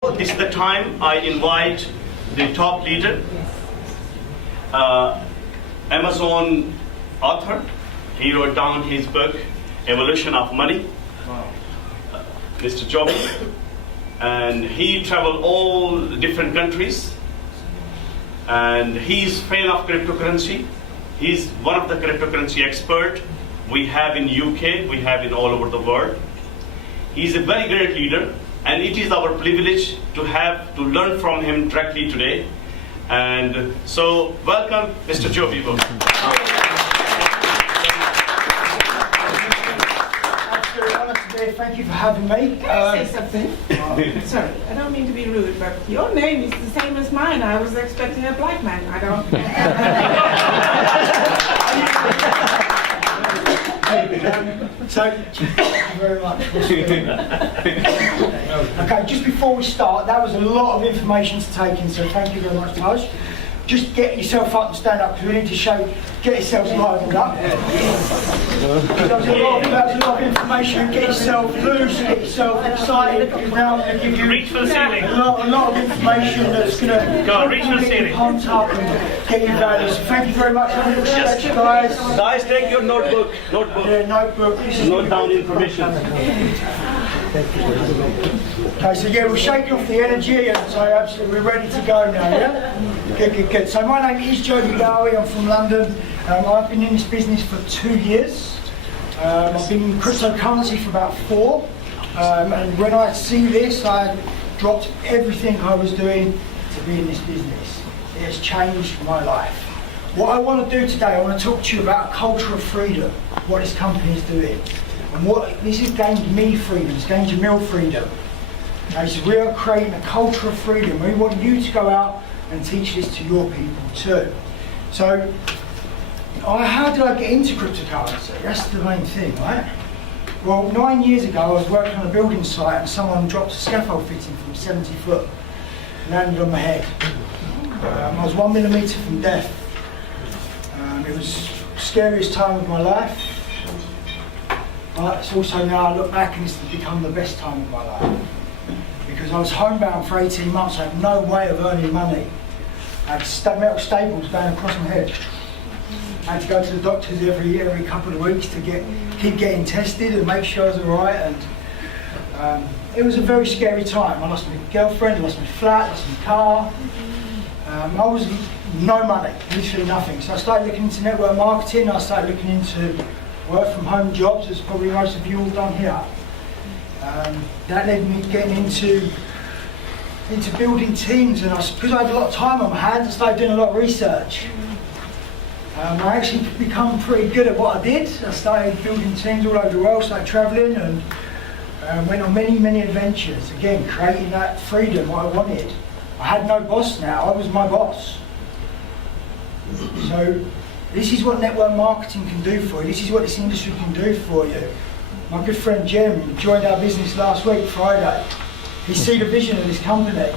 This is the time I invite the top leader, Amazon author. He wrote down his book, Evolution of Money, Mr. Joby, and he traveled all the different countries, and he's fan of cryptocurrency. He's one of the cryptocurrency expert we have in UK, we have in all over the world. He's a very great leader, and it is our privilege to learn from him directly today. And so, welcome, Mr. Joby Boughey. Absolutely honoured to be here. Thank you for having me. Can I say something? Sorry, I don't mean to be rude, but your name is the same as mine. I was expecting a black man. I don't. So, thank you very much. Okay, just before we start, that was a lot of information to take in, so thank you very much, Taj. Just get yourself up and stand up, because we need to get yourselves livened up. That was a lot of information. Get yourself loose, get yourself excited. Now I'm going to give you Reach for the ceiling. a lot of information that's going to reach for the get you ceiling. pumped up and get you value. So thank you very much. Have a little stretch, guys. Guys, take your notebook. Yeah, notebook. Note down information. Okay, so yeah, we'll shake off the energy and so absolutely we're ready to go now, yeah? Good. So my name is Joby Boughey, I'm from London. I've been in this business for 2 years. I've been in cryptocurrency for about 4. And when I see this, I dropped everything I was doing to be in this business. It has changed my life. What I want to do today, I want to talk to you about a culture of freedom, what this company is doing. And what this has gained me freedom, it's gained Jamil freedom. Okay, so we are creating a culture of freedom. We want you to go out and teach this to your people too. So, how did I get into cryptocurrency? That's the main thing, right? Well, 9 years ago I was working on a building site and someone dropped a scaffold fitting from 70 foot, landed on my head. I was 1 millimetre from death. It was the scariest time of my life. But it's also now I look back and it's become the best time of my life. Because I was homebound for 18 months, I had no way of earning money. I had metal staples going across my head. I had to go to the doctors every couple of weeks to keep getting tested and make sure I was alright. And it was a very scary time. I lost my girlfriend, lost my flat, lost my car. I was no money, literally nothing. So I started looking into network marketing, I started looking into work from home jobs, as probably most of you all done here. That led me getting into building teams, and because I had a lot of time on my hands, I started doing a lot of research. I actually become pretty good at what I did. I started building teams all over the world, started travelling, and went on many adventures. Again, creating that freedom, what I wanted. I had no boss now, I was my boss. So this is what network marketing can do for you. This is what this industry can do for you. My good friend Jim joined our business last week, Friday. He see the vision of this company.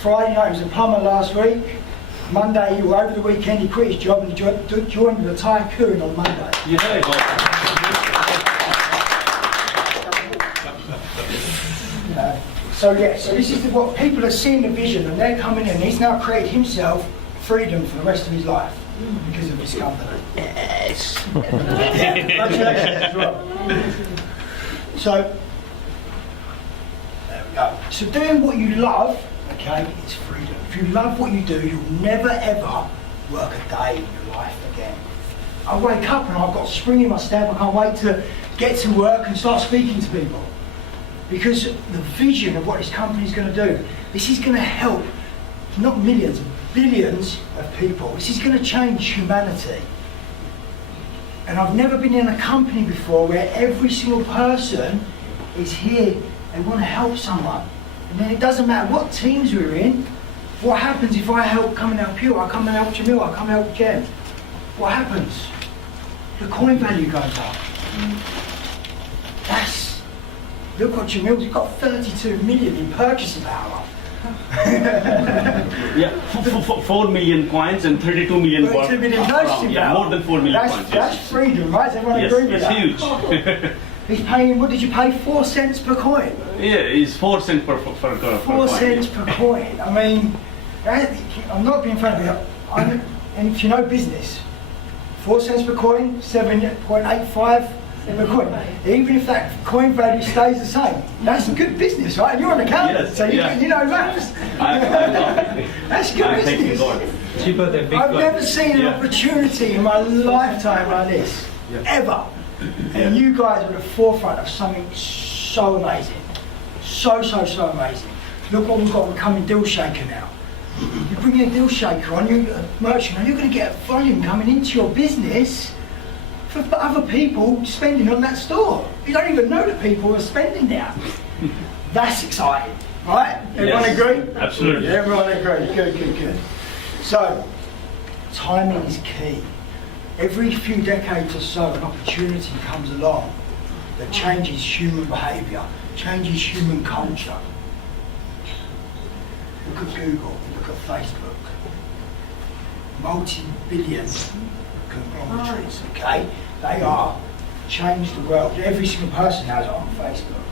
Friday night, he was a plumber last week. Monday, or over the weekend, he quit his job and he joined with a tycoon on Monday. So this is what people are seeing the vision, and they're coming in. He's now created himself freedom for the rest of his life because of this company. Yes. Congratulations as well. So there we go. So doing what you love, okay, it's freedom. If you love what you do, you'll never ever work a day in your life again. I wake up and I've got a spring in my step. I can't wait to get to work and start speaking to people. Because the vision of what this company is going to do, this is going to help not millions, billions of people. This is going to change humanity. And I've never been in a company before where every single person is here, they want to help someone. And then it doesn't matter what teams we're in, what happens if I come and help you, I come and help Jamil, I come and help Jem? What happens? The coin value goes up. Look what Jamil's got, 32 million in purchasing power. Yeah, 4 million coins and 32 million. 32 million purchasing power. Yeah, more than 4 million coins. That's freedom, right? Does everyone agree with that? Yes, huge. He's paying, what did you pay, 4 cents per coin? Yeah, it's 4 cents per coin. 4 cents per coin. I mean, I'm not being funny, but and if you know business, 4 cents per coin, 7.85 per coin. Even if that coin value stays the same, that's good business, right? And you're an accountant, yes, so you know maths. That's good business. Cheaper than big I've coin. never seen an opportunity in my lifetime like this, ever. And you guys are at the forefront of something so amazing. So amazing. Look what we've got, we're coming deal shaker now. You bring a deal shaker on, you're a merchant, and you're going to get volume coming into your business for other people spending on that store. You don't even know the people are spending there. That's exciting, right? Everyone agree? Absolutely. Everyone agree. Good. So, timing is key. Every few decades or so, an opportunity comes along that changes human behaviour, changes human culture. Look at Google, look at Facebook. Multi-billion conglomerates, okay? They are changed the world. Every single person has it on Facebook.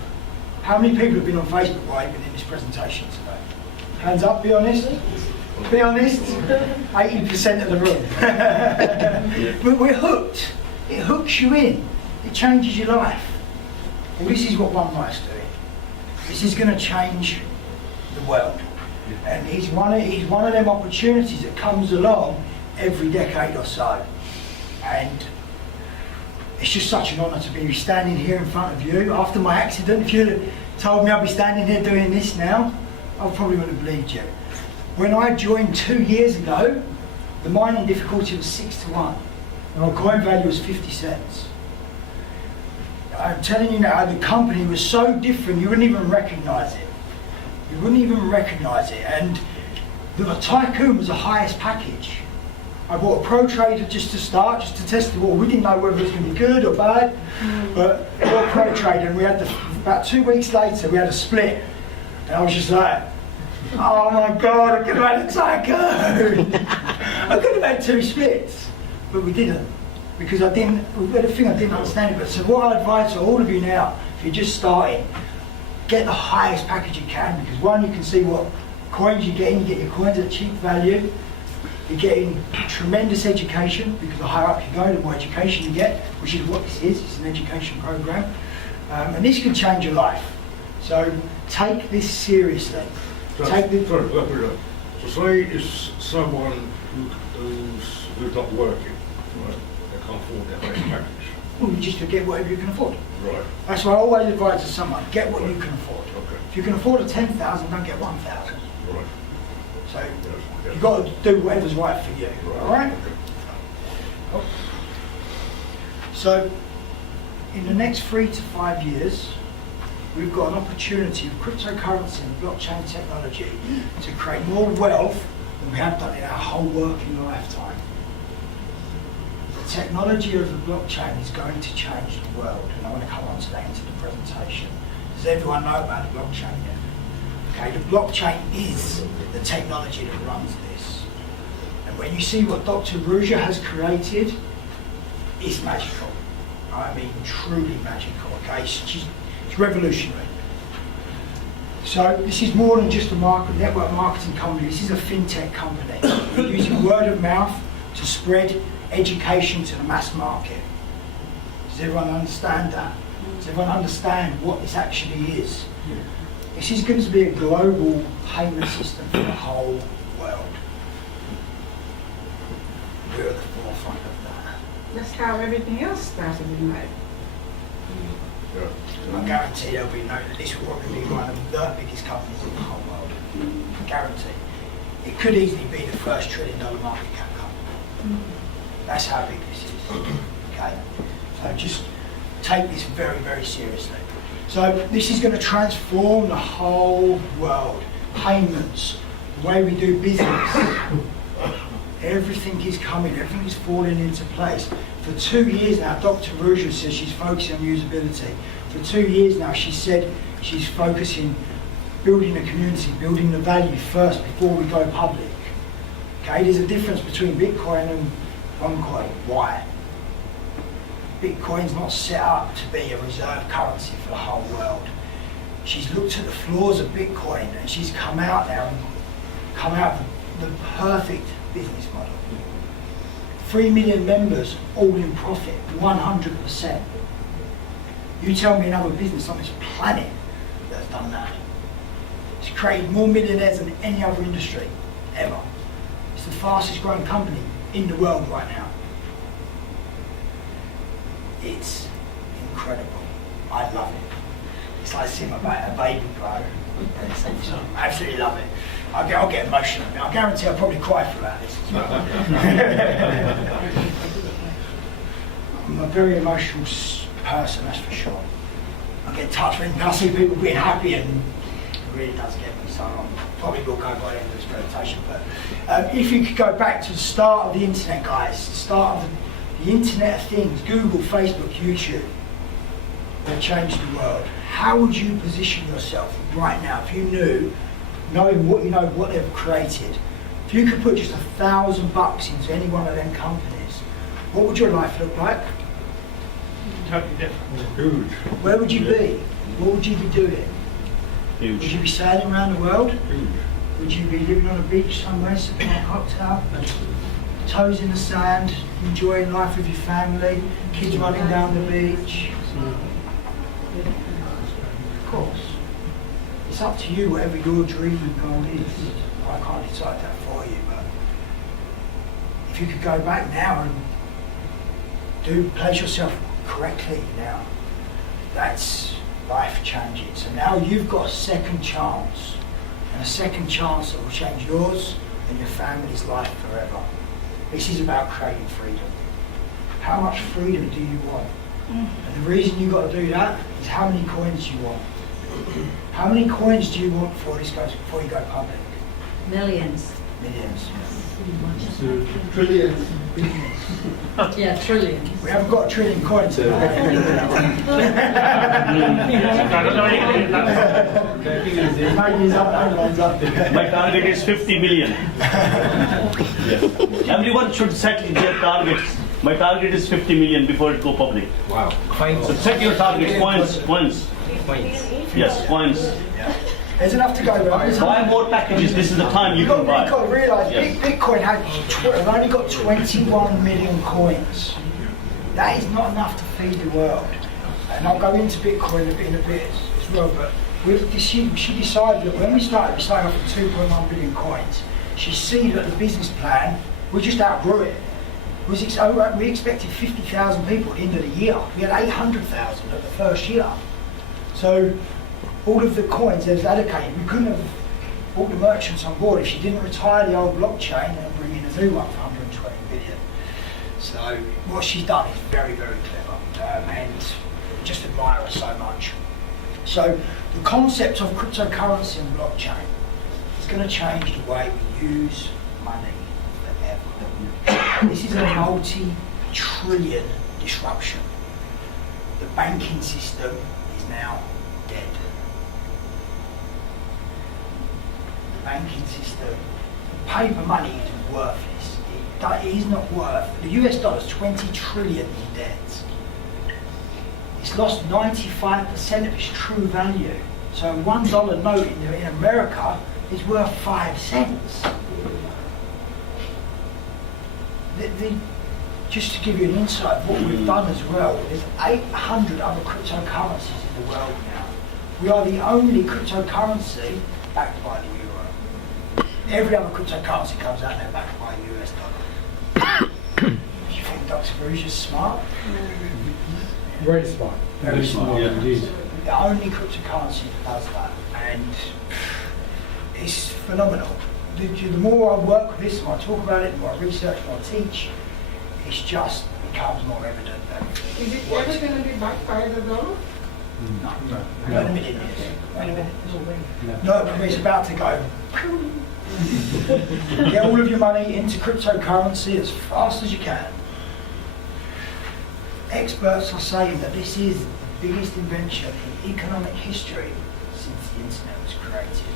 How many people have been on Facebook while you've been in this presentation today? Hands up, be honest. Be honest, 80% of the room. But we're hooked. It hooks you in. It changes your life. Well, this is what One Life's doing. This is going to change the world. And he's one of them opportunities that comes along every decade or so. And it's just such an honour to be standing here in front of you. After my accident, if you'd have told me I'd be standing here doing this now, I probably wouldn't have believed you. When I joined 2 years ago, the mining difficulty was 6-1, and our coin value was 50 cents. I'm telling you now, the company was so different, you wouldn't even recognise it. You wouldn't even recognise it. And the Tycoon was the highest package. I bought a Pro Trader just to start, just to test the water. We didn't know whether it was going to be good or bad, but I bought a Pro Trader, and we had about 2 weeks later, we had a split. And I was just like, oh my God, I could have had a Tycoon. I could have had 2 splits, but we didn't. Because the thing I didn't understand it. But so what I advise to all of you now, if you're just starting, get the highest package you can, because one, you can see what coins you're getting. You get your coins at cheap value. You're getting tremendous education, because the higher up you go, the more education you get, which is what this is. It's an education program. And this can change your life. So take this seriously. So say it's someone who's not working, right? They can't afford their highest package. Well, you just get whatever you can afford. Right. That's why I always advise to someone, get what you can afford. Okay. If you can afford a 10,000, don't get 1,000. Right. So Yes. you've got to do whatever's right for you. All right? Okay. So in the next 3 to 5 years, we've got an opportunity of cryptocurrency and blockchain technology to create more wealth than we have done in our whole working lifetime. The technology of the blockchain is going to change the world, and I want to come on to that into the presentation. Does everyone know about the blockchain yet? Okay, the blockchain is the technology that runs this. And when you see what Dr.Ruja has created, it's magical. I mean, truly magical, okay? It's revolutionary. So this is more than just a network marketing company. This is a fintech company. We're using word of mouth to spread education to the mass market. Does everyone understand that? Does everyone understand what this actually is? This is going to be a global payment system for the whole world. We're at the forefront of that. That's how everything else started in life. Yeah. I guarantee there'll be this will probably be one of the biggest companies in the whole world. I guarantee. It could easily be the first $1 trillion market cap company. That's how big this is. Okay? So just take this very, very seriously. So this is going to transform the whole world. Payments, the way we do business. Everything is coming, everything is falling into place. For 2 years now, Dr.Ruja says she's focusing on usability. For 2 years now, she said she's focusing, building the community, building the value first before we go public. Okay, there's a difference between Bitcoin and OneCoin. Why? Bitcoin's not set up to be a reserve currency for the whole world. She's looked at the flaws of Bitcoin and she's come out there and come out with the perfect business model. 3 million members, all in profit, 100%. You tell me another business on this planet that's done that. It's created more millionaires than any other industry ever. It's the fastest growing company in the world right now. It's incredible. I love it. It's like seeing a baby grow. I absolutely love it. I'll get emotional. I guarantee I'll probably cry throughout this as well. I'm a very emotional person, that's for sure. I get touched when I see people being happy, and it really does get me. So I probably will go by the end of this presentation. But if you could go back to the start of the internet, guys, the start of the Internet of Things, Google, Facebook, YouTube, that changed the world. How would you position yourself right now if you knew, knowing what you know, what they've created? If you could put just $1,000 into any one of them companies, what would your life look like? Totally different. Huge. Where would you be? What would you be doing? Huge. Would you be sailing around the world? Huge. Would you be living on a beach somewhere, sipping a cocktail, toes in the sand, enjoying life with your family, kids running down the beach? Of course. It's up to you, whatever your dream and goal is. I can't decide that for you, but if you could go back now and place yourself correctly now, that's life changing. So now you've got a second chance, and a second chance that will change yours and your family's life forever. This is about creating freedom. How much freedom do you want? And the reason you've got to do that is how many coins you want. How many coins do you want before you go public? Millions. Millions. Trillions. Yeah, trillions. We haven't got 1 trillion coins. My target is 50 million. Everyone should set their targets. My target is 50 million before it go public. Wow. So set your target, coins. Yes, coins. There's enough to go around. Buy more packages. This is the time you can buy. You've got to realise Yes. Bitcoin has only got 21 million coins. That is not enough to feed the world. And I'll go into Bitcoin in a bit as well. But she decided that when we started off with 2.1 billion coins, she see that the business plan, we just outgrew it. We expected 50,000 people at the end of the year. We had 800,000 at the first year. So all of the coins that was allocated, we couldn't have brought the merchants on board if she didn't retire the old blockchain and bring in a new one for 120 billion. So what she's done is very, very clever, and I just admire her so much. So the concept of cryptocurrency and blockchain is going to change the way we use money forever. This is a multi-trillion disruption. The banking system is now dead. The banking system, paper money is worthless. It is not worth. The US dollar is 20 trillion in debt. It's lost 95% of its true value. So a $1 note in America is worth 5 cents. Just to give you an insight of what we've done as well, there's 800 other cryptocurrencies in the world now. We are the only cryptocurrency backed by the euro. Every other cryptocurrency comes out there backed by the US dollar. Do you think Dr.Ruja is smart? Very smart. Very smart. Yeah. Indeed. The only cryptocurrency that does that, and it's phenomenal. The more I work with this, the more I talk about it, the more I research, the more I teach, it just becomes more evident that Is it ever going to be backed by the dollar? not in a million years. No, it's about to go. Get all of your money into cryptocurrency as fast as you can. Experts are saying that this is the biggest invention in economic history since the internet was created.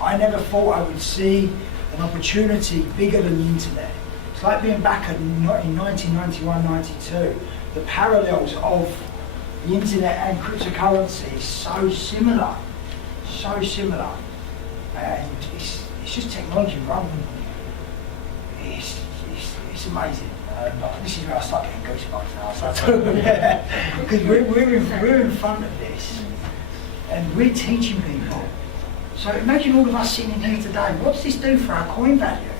I never thought I would see an opportunity bigger than the internet. It's like being back in 1991, 92. the parallels of the internet and cryptocurrency is so similar, and it's just technology run. It's amazing. This is where I start getting goosebumps now. Because we're in front of this, and we're teaching people. So imagine all of us sitting in here today. What does this do for our coin value?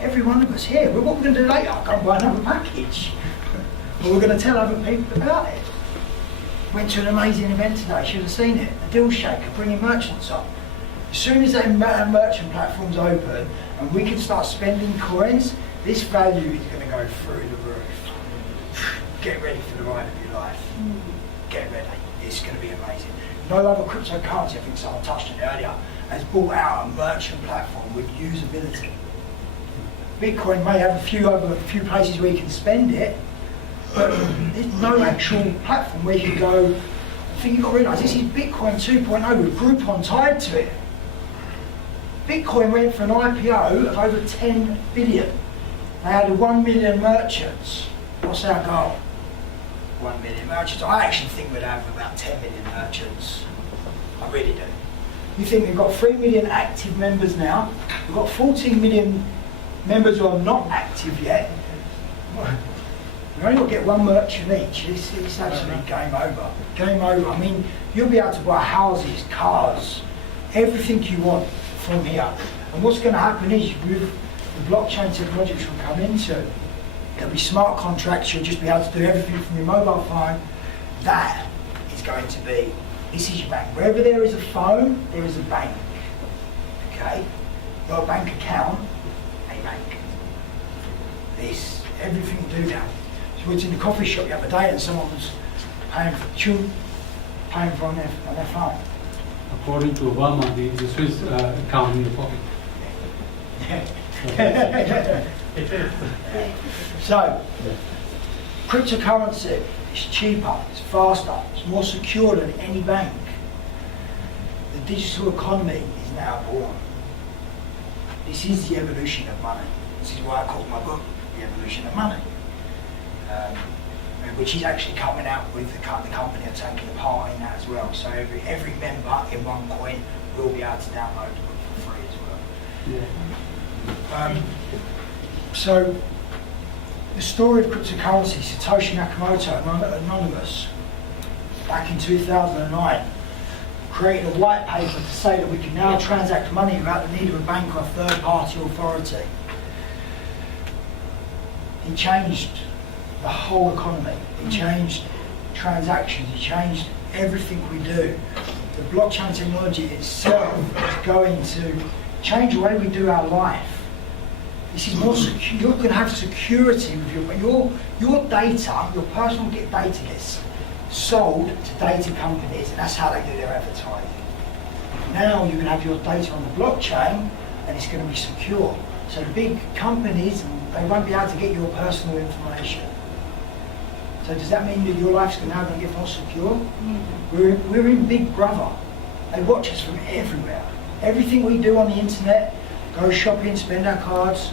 Every one of us here. Well, what we're going to do later? Go and buy another package. Or we're going to tell other people about it. Went to an amazing event today. Should have seen it. A deal shaker bringing merchants up. As soon as that merchant platform's open and we can start spending coins, this value is going to go through the roof. Get ready for the ride of your life. Get ready. It's going to be amazing. No other cryptocurrency, I think someone touched on it earlier, has brought out a merchant platform with usability. Bitcoin may have a few places where you can spend it, but there's no actual platform where you can go. I think you've got to realise this is Bitcoin 2.0 with Groupon tied to it. Bitcoin went for an IPO of over 10 billion. They had 1 million merchants. What's our goal? 1 million merchants. I actually think we'd have about 10 million merchants. I really do. You think we've got 3 million active members now. We've got 14 million members who are not active yet. You only got to get one merchant each. It's actually game over. Game over. I mean, you'll be able to buy houses, cars, everything you want from here. And what's going to happen is with the blockchain technology which we'll come into, there'll be smart contracts. You'll just be able to do everything from your mobile phone. That is going to be, this is your bank. Wherever there is a phone, there is a bank. Okay? Your bank account, a bank. This, everything you do now. So it's in the coffee shop the other day and someone was paying for on their phone. According to Obama, the Swiss account in the pocket. So, cryptocurrency is cheaper, it's faster, it's more secure than any bank. The digital economy is now born. This is the evolution of money. This is why I called my book The Evolution of Money. Which is actually coming out with the company are taking a part in that as well. So every member in OneCoin will be able to download the book for free as well. Yeah. So the story of cryptocurrency, Satoshi Nakamoto, anonymous, back in 2009, created a white paper to say that we can now transact money without the need of a bank or a third-party authority. He changed the whole economy. It changed transactions. It changed everything we do. The blockchain technology itself is going to change the way we do our life. This is more secure. You're going to have security with your data. Your personal data gets sold to data companies, and that's how they do their advertising. Now you can have your data on the blockchain, and it's going to be secure. So the big companies, they won't be able to get your personal information. So does that mean that your life's now going to get more secure? We're in Big Brother. They watch us from everywhere. Everything we do on the internet, go shopping, spend our cards,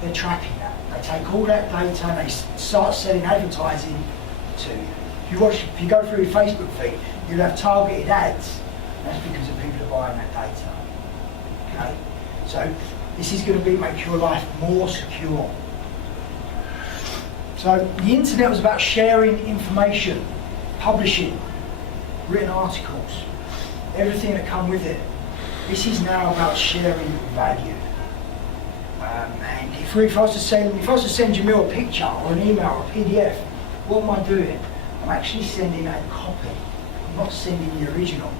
they're tracking that. They take all that data and they start selling advertising to you. If you go through your Facebook feed, you'll have targeted ads. That's because of people are buying that data. Okay? So this is going to make your life more secure. So the internet was about sharing information, publishing, written articles, everything that come with it. This is now about sharing value. And if I was to send Jamil a picture or an email or a PDF, what am I doing? I'm actually sending a copy. I'm not sending the original.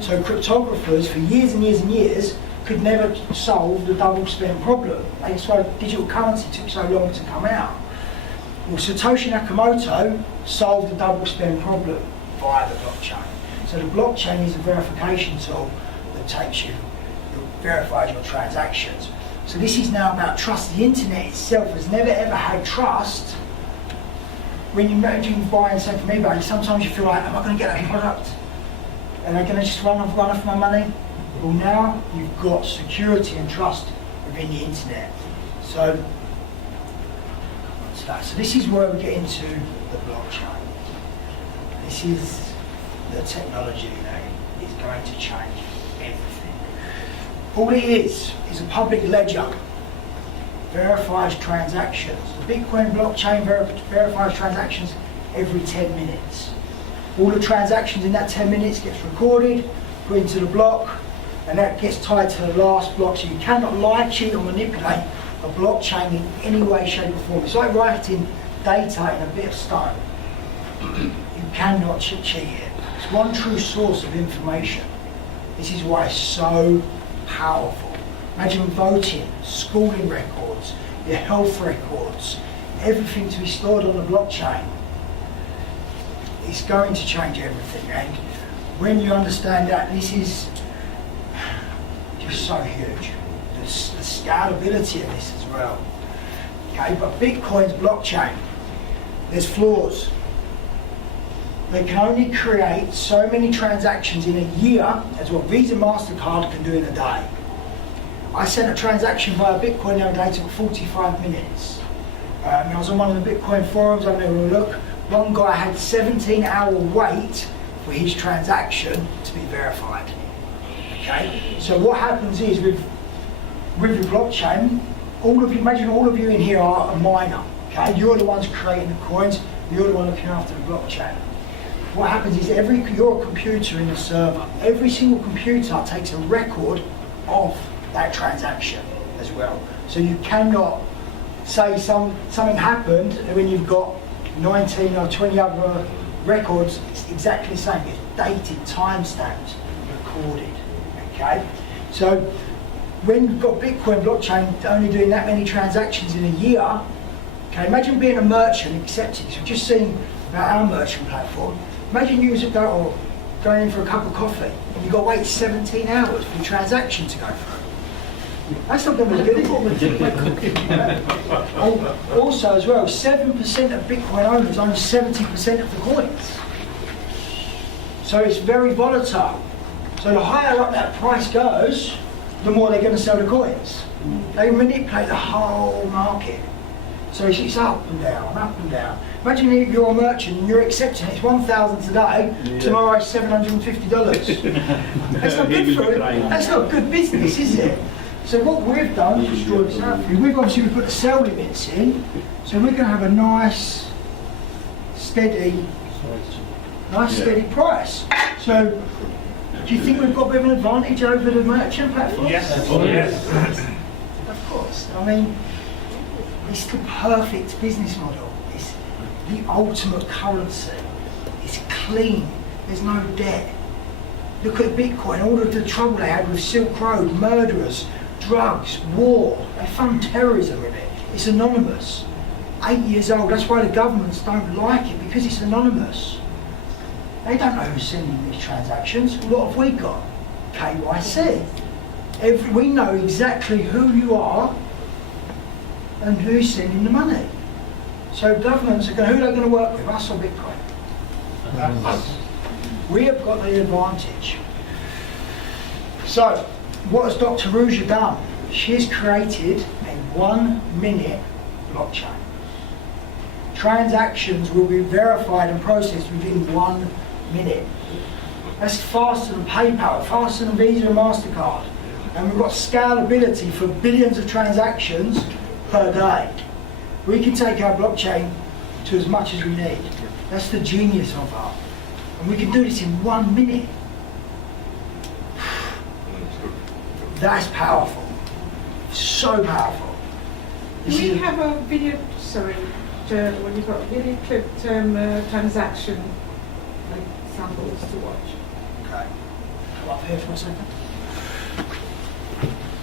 So cryptographers for years and years and years could never solve the double spend problem. That's why digital currency took so long to come out. Well, Satoshi Nakamoto solved the double spend problem via the blockchain. So the blockchain is a verification tool that verifies your transactions. So this is now about trust. The internet itself has never ever had trust. When you imagine buying something from eBay, sometimes you feel like, am I going to get that product? Am I going to just run off my money? Well, now you've got security and trust within the internet. So, to that. So this is where we get into the blockchain. This is the technology that is going to change everything. All it is a public ledger, verifies transactions. The Bitcoin blockchain verifies transactions every 10 minutes. All the transactions in that 10 minutes gets recorded, put into the block, and that gets tied to the last block. So you cannot lie, cheat or manipulate a blockchain in any way, shape or form. It's like writing data in a bit of stone. You cannot cheat it. It's one true source of information. This is why it's so powerful. Imagine voting, schooling records, your health records, everything to be stored on the blockchain. It's going to change everything, and when you understand that, this is just so huge. The scalability of this as well. Okay, but Bitcoin's blockchain, there's flaws. They can only create so many transactions in a year as what Visa, MasterCard can do in a day. I sent a transaction via Bitcoin the other day, took 45 minutes. I was on one of the Bitcoin forums, I had a look. One guy had 17-hour wait for his transaction to be verified. Okay, so what happens is with the blockchain, imagine all of you in here are a miner. Okay, you're the ones creating the coins, you're the one looking after the blockchain. What happens is you're a computer in the server. Every single computer takes a record of that transaction as well. So you cannot say something happened and when you've got 19 or 20 other records, it's exactly the same. It's dated, time-stamped, recorded. Okay? So when you've got Bitcoin blockchain only doing that many transactions in a year, okay, imagine being a merchant accepting this. We've just seen about our merchant platform. Imagine you was going in for a cup of coffee and you've got to wait 17 hours for your transaction to go through. That's not going to be good, is it? Also, as well, 7% of Bitcoin owners own 70% of the coins. So it's very volatile. So the higher up that price goes, the more they're going to sell the coins. They manipulate the whole market. So it's up and down, up and down. Imagine if you're a merchant and you're accepting it's $1,000 today, tomorrow it's $750. That's not good for it. That's not good business, is it? So what we've done is just draw this out for you. We've put the sell limits in, so we're going to have a nice, steady price. So do you think we've got a bit of an advantage over the merchant platforms? Yes. Of course. I mean, it's the perfect business model. It's the ultimate currency. It's clean. There's no debt. Look at Bitcoin, all of the trouble they had with Silk Road, murderers, drugs, war. They fund terrorism with it. It's anonymous. 8 years old. That's why the governments don't like it, because it's anonymous. They don't know who's sending these transactions. What have we got? KYC. We know exactly who you are and who's sending the money. So governments are going, who are they going to work with, us or Bitcoin? Us. We have got the advantage. So, what has Dr.Ruja done? She's created a 1-minute blockchain. Transactions will be verified and processed within 1 minute. That's faster than PayPal, faster than Visa and MasterCard. And we've got scalability for billions of transactions per day. We can take our blockchain to as much as we need. That's the genius of it. And we can do this in 1 minute. That's powerful. So powerful. Do we have a video, when you've got video clipped transaction like samples to watch? Okay. Come up here for a second.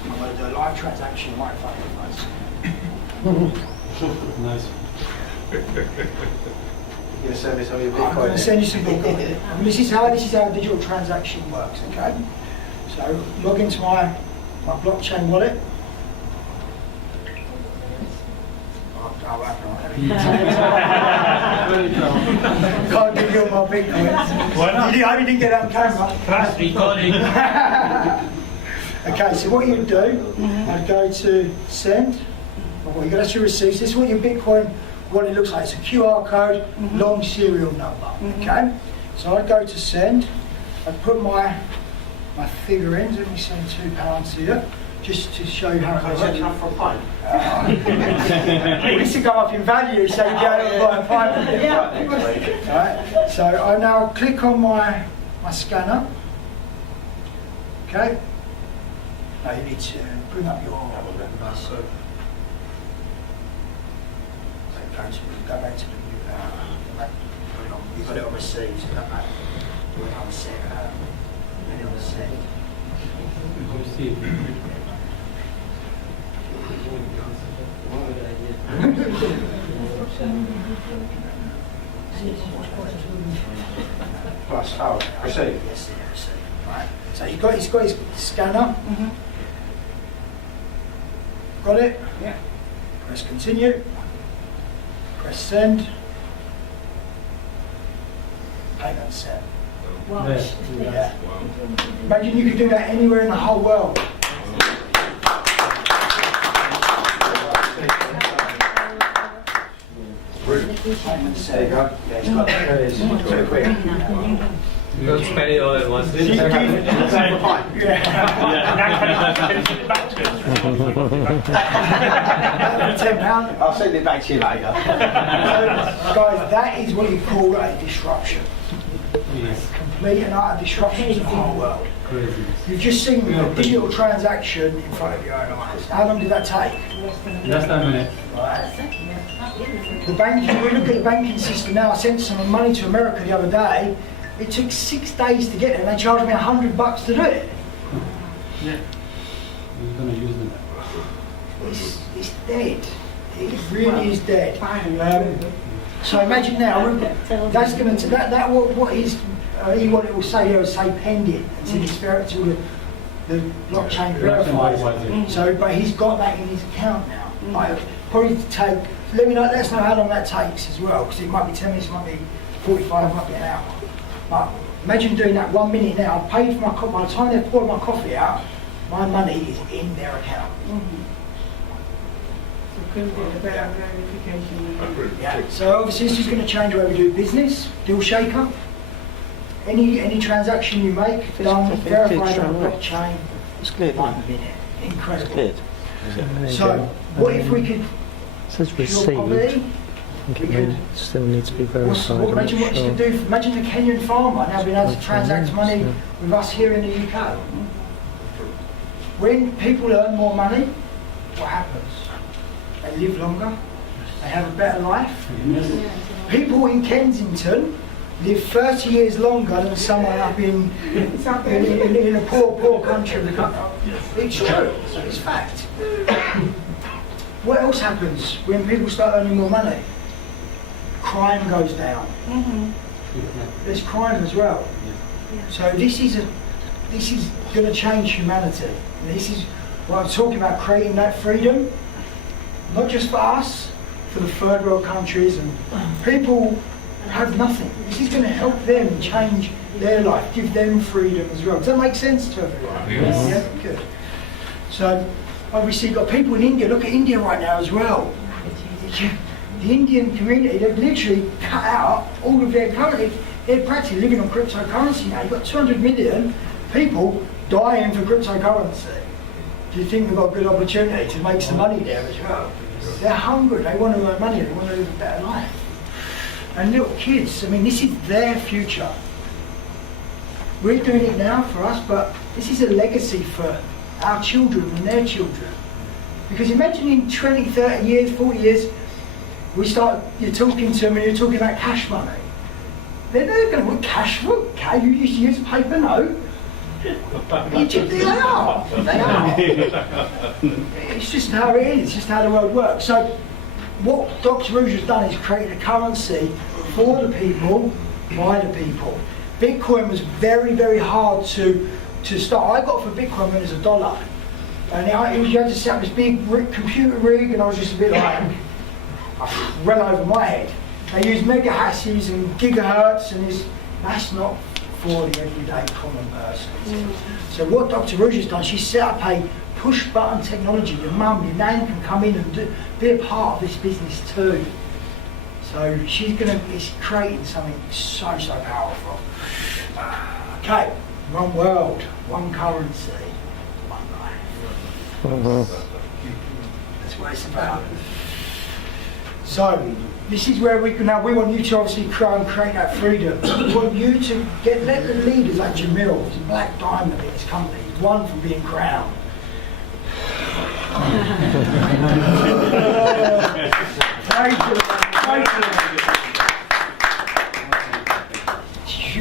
I'm going to do a live transaction right in front of you guys. Nice. You're going to send me some of your I'm going to Bitcoin? send you some Bitcoin. And this is how digital transaction works, okay? So log into my blockchain wallet. Can't give you all my Bitcoins. Why not? I didn't get that on camera. Fast recording. Okay, so what you do, I'd go to send. Or you go to receive. This is what your Bitcoin what it looks like. It's a QR code, long serial number. Okay, so I'd go to send. I'd put my figure in. Let me send £2 here, just to show you how it works. For a pint. It needs to go up in value, so you go and buy a pint. Right. So I now click on my scanner. Okay. Now you need to bring up your. Go back to the you've got it on receive, so go back. Do it on the set. Put it on the set. Plus, oh, receive. Yes, yeah, receive. Right. So he's got his scanner. Got it? Yeah. Press continue. Press send. Payment set. Wow. Yeah. Imagine you could do that anywhere in the whole world. Payment set. There you go. Yeah, it's got it. It's too quick. You don't spend it all at once. £10. I'll send it back to you later. Guys, that is what you call a disruption. Complete and utter disruption to the whole world. You've just seen a digital transaction in front of your own eyes. How long did that take? Less than a minute. Right. The bank, if we look at the banking system now, I sent some money to America the other day. It took 6 days to get it, and they charged me $100 to do it. Yeah. You're going to use them. It's dead. It really is dead. So imagine now, that's going to what is what it will say. It will say pending until it's until the blockchain verifies it. So, but he's got that in his account now. Like, probably take. Let us know how long that takes as well, because it might be 10 minutes, it might be 45, it might be an hour. But imagine doing that 1 minute now. I've paid for my coffee. By the time they've poured my coffee out, my money is in their account. So couldn't get a better verification. Yeah. So obviously this is going to change the way we do business. Deal shaker. Any transaction you make, done, verified on the blockchain. It's cleared. 1 minute. Incredible. Cleared. So what if we could? It says received. I think it still needs to be verified. Imagine what you could do. Imagine the Kenyan farmer now being able to transact money with us here in the UK. When people earn more money, what happens? They live longer. They have a better life. People in Kensington live 30 years longer than someone up in a poor country of the country. It's true. It's fact. What else happens when people start earning more money? Crime goes down. There's crime as well. So this is going to change humanity. This is what I'm talking about, creating that freedom, not just for us, for the third world countries and people who have nothing. This is going to help them change their life, give them freedom as well. Does that make sense to everyone? Yes. Yeah, good. So obviously you've got people in India. Look at India right now as well. The Indian community, they've literally cut out all of their currency. They're practically living on cryptocurrency now. You've got 200 million people dying for cryptocurrency. Do you think we've got a good opportunity to make some money there as well? They're hungry, they want to earn money, they want to live a better life. And little kids, I mean, this is their future. We're doing it now for us, but this is a legacy for our children and their children. Because imagine in 20, 30 years, 40 years, you're talking to them and you're talking about cash money. They're going to want cash. Okay, you used to use a paper note. They are. It's just how it is. It's just how the world works. So what Dr.Ruja has done is created a currency for the people, by the people. Bitcoin was very, very hard to start. I got for Bitcoin when it was $1. And you had to set up this big computer rig, and I was just a bit like, well over my head. They use megahashes and gigahertz, and that's not for the everyday common person. So what Dr.Ruja's done, she set up a push-button technology. Your mum, your nan can come in and be a part of this business too. So she's going to be creating something so powerful. Okay, one world, one currency, one life. That's what it's about. So this is where we want you to obviously try and create that freedom. We want you to let the leaders like Jamil, he's a black diamond in his company, he's won from being crowned.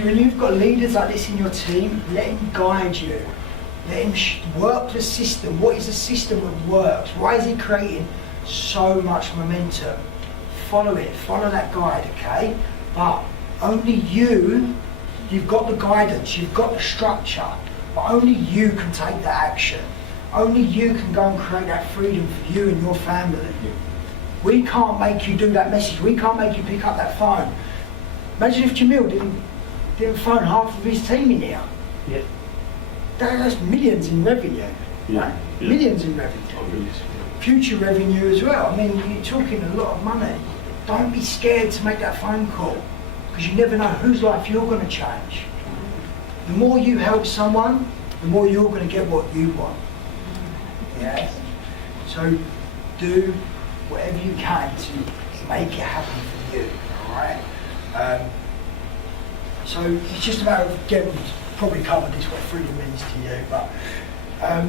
When you've got leaders like this in your team, let him guide you. Let him work the system. What is the system that works? Why is he creating so much momentum? Follow it. Follow that guide, okay? But only you've got the guidance, you've got the structure, but only you can take that action. Only you can go and create that freedom for you and your family. We can't make you do that message. We can't make you pick up that phone. Imagine if Jamil didn't phone half of his team in here. Yeah. That's millions in revenue. Yeah. Right? Yeah. Millions in revenue. Future revenue as well. I mean, you're talking a lot of money. Don't be scared to make that phone call, because you never know whose life you're going to change. The more you help someone, the more you're going to get what you want. Yeah. So do whatever you can to make it happen for you. All right. So it's just about getting. Probably covered this, what freedom means to you, but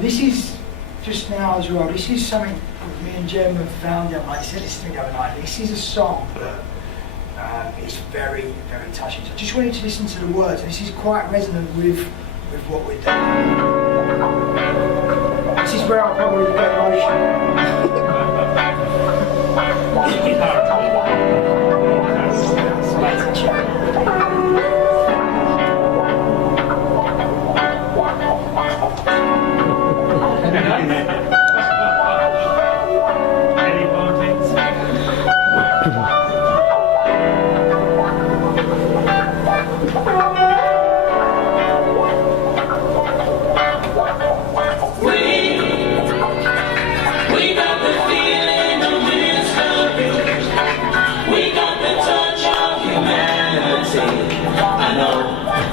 this is just now as well. This is something that me and Jem have found the other night. I said this to me the other night. This is a song that is very touching. So I just want you to listen to the words. This is quite resonant with what we're doing. This is where I probably get emotional.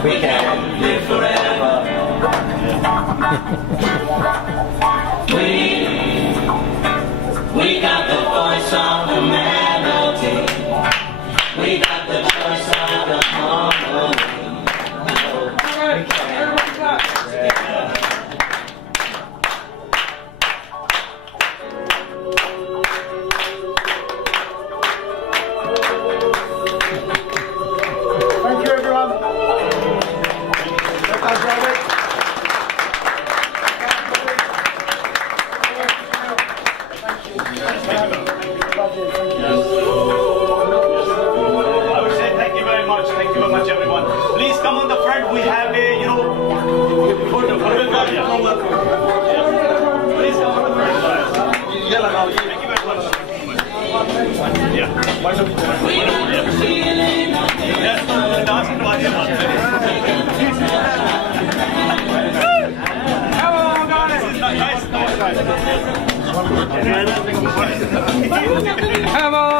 We can live forever. We got the voice of the melody. We got the choice of the harmony. We can live forever. Thank you, everyone. I would say thank you very much. Thank you very much, everyone. Please come on the front. We have a, photo. Please come on the front, guys. Thank you very much. Yeah. Come on,